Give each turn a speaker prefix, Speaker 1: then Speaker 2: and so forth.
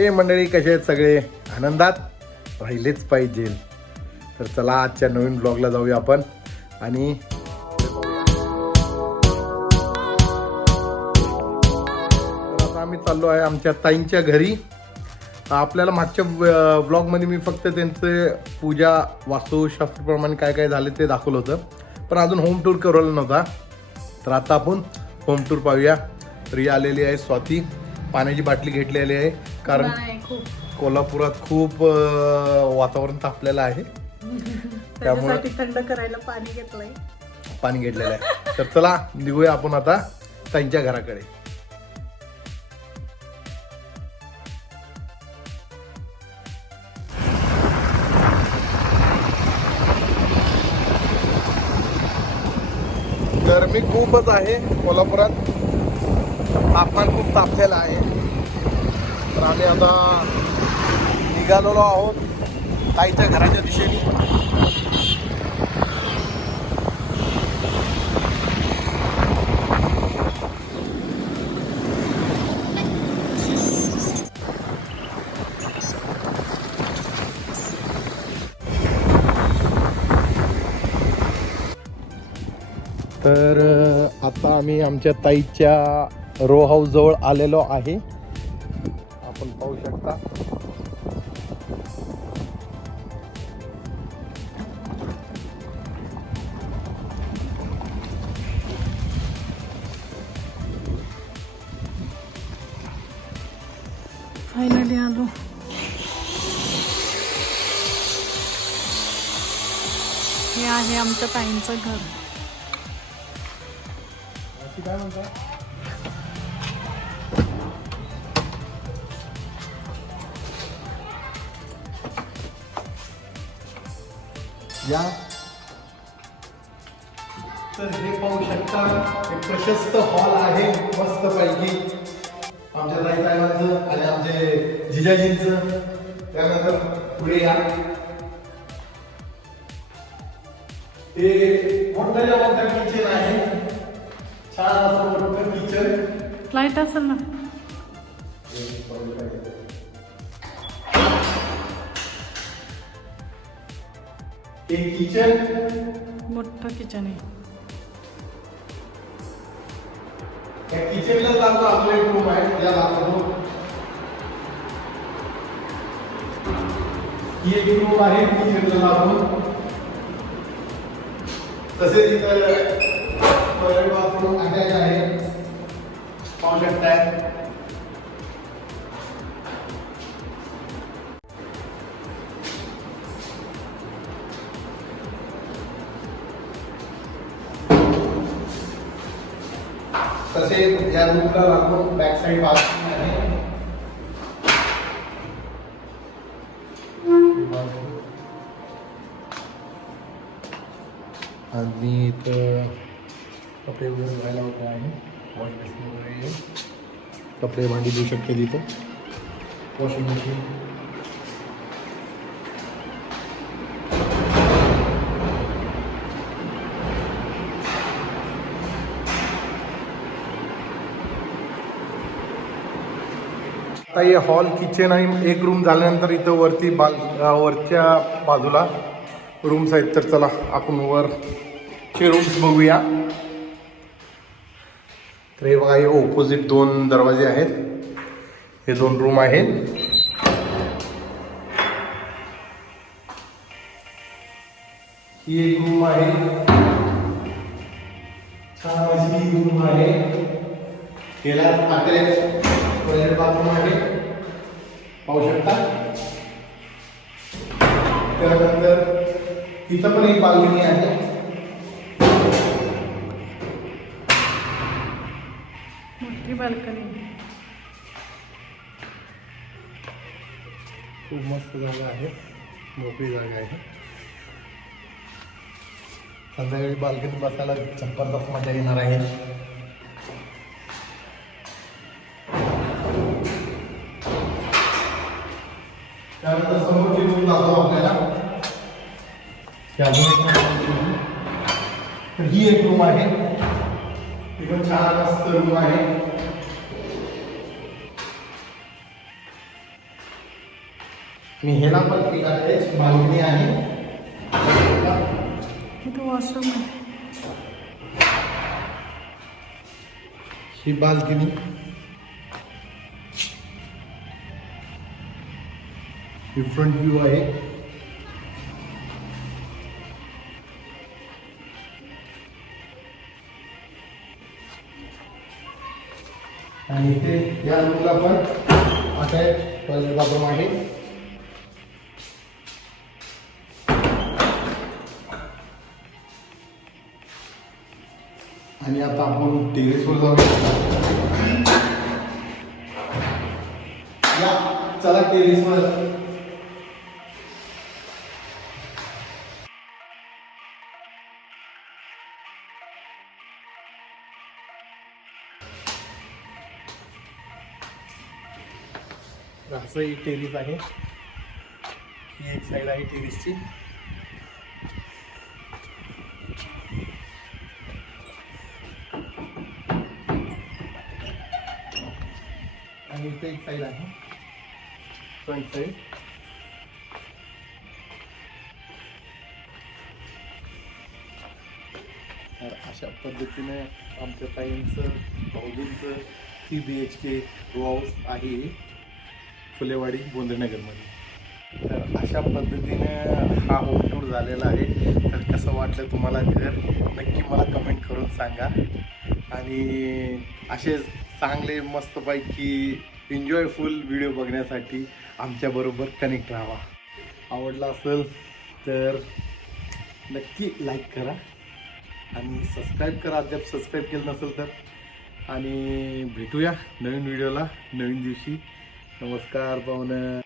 Speaker 1: ए मंडळी कसे आहेत सगळे? आनंदात राहिलेच पाहिजे. तर चला आजच्या नवीन ब्लॉगला जाऊया आपण. आणि आता आम्ही चाललो आहे आमच्या ताईंच्या घरी. आपल्याला मागच्या ब्लॉगमध्ये मी फक्त त्यांचे पूजा वास्तुशास्त्रप्रमाणे काय काय झाले ते दाखवलं होतं. पण अजून होम टूर करवलं नव्हता. तर आता आपण होम टूर पाहूया. रिया आलेली आहे स्वाती. पाण्याची बाटली घेतलेली आहे. कारण कोल्हापुरात खूप वातावरण तापलेलं आहे. त्यामुळं-
Speaker 2: थंड करायला पाणी घेतलंय.
Speaker 1: पाणी घेतलेलं आहे. तर चला निघूया आपण आता त्यांच्या घराकडे. गरमी खूपच आहे कोल्हापुरात. तापमान खूप तापलेलं आहे. तर आम्ही आता निघालेलो आहोत. ताईच्या घराच्या दिशेने. तर आता आम्ही आमच्या ताईच्या रो हाऊसजवळ आलेलो आहे. आपण पाहू शकता.
Speaker 2: फायनली आलो. हे आहे आमच्या ताईंचं घर.
Speaker 1: काय म्हणता या तर हे पाहू शकता एक प्रशस्त हॉल आहे मस्त पैकी. आमच्या ताई साहेबांचं आणि आमचे जिजाजींचं. त्यानंतर पुढे या. हे मोठ्या मोठं किचन आहे. छान असं मोठं किचन
Speaker 2: लाइट असेल ना?
Speaker 1: हे किचन
Speaker 2: मोठं किचन आहे.
Speaker 1: या किचनला लागलं आपलं एक रूम आहे. या लागतो ही एक रूम आहे किचनला लागून तसेच इथं टॉयलेट बाथरूम अटॅच आहे. पाहू शकताय तसेच या रूमला लागून बॅक साईड बाथरूम आहे. आणि इथं कपडे वगैरे धुवायला वगैरे आहे. वॉश बेसिन वगैरे. कपडे भांडी देऊ शकते तिथं. वॉशिंग मशीन आता हे हॉल किचन आहे एक रूम झाल्यानंतर इथं वरती बाल वरच्या बाजूला रूम्स आहेत. तर चला आपण वरचे रूम्स बघूया. तर हे बघा हे ओपोजिट दोन दरवाजे आहेत. हे दोन रूम आहेत. ही एक रूम आहे. छान अशी रूम आहे. याला टॉयलेट बाथरूम आहे पाहू शकता? त्यानंतर तिथं पण एक बाल्कनी आहे.
Speaker 2: मोठी बाल्कनी.
Speaker 1: खूप मस्त जागा आहे. मोकळी जागा आहे. संध्याकाळी बाल्कनी बसायला जबरदस्त मजा येणार आहे. त्यानंतर समोरची रूम आपल्याला एक ही? रूम ती रूम आहे मी ह्याला पण एक अटॅच बाल्कनी आहे
Speaker 2: वॉशरूम आहे
Speaker 1: ही बाल्कनी ही फ्रंट व्ह्यू आहे आणि इथे या रूमला पण अटॅच टॉयलेट बाथरूम आहे. आणि आता आपण टेरेसवर जाऊ या चला टेरेसवर असं ही टेरिस आहे. ही एक साईड आहे टेरिसची आणि इथे एक साईड आहे. फ्रंट साईड तर अशा पद्धतीने आमच्या ताईंचं भाऊजींचं three B H K row house आहे. फुलेवाडी बोंद्रेनगरमध्ये तर अशा पद्धतीने हा होम टूर झालेला आहे. तर कसं वाटलं तुम्हाला घर नक्की मला कमेंट करून सांगा. आणि असे चांगले मस्तपैकी एन्जॉयफुल व्हिडिओ बघण्यासाठी आमच्याबरोबर कनेक्ट राहा. आवडला असेल तर नक्की लाईक करा. आणि सबस्क्राईब करा. अद्याप सबस्क्राईब केलं नसेल तर. आणि भेटूया नवीन व्हिडिओला नवीन दिवशी. नमस्कार पाहुणं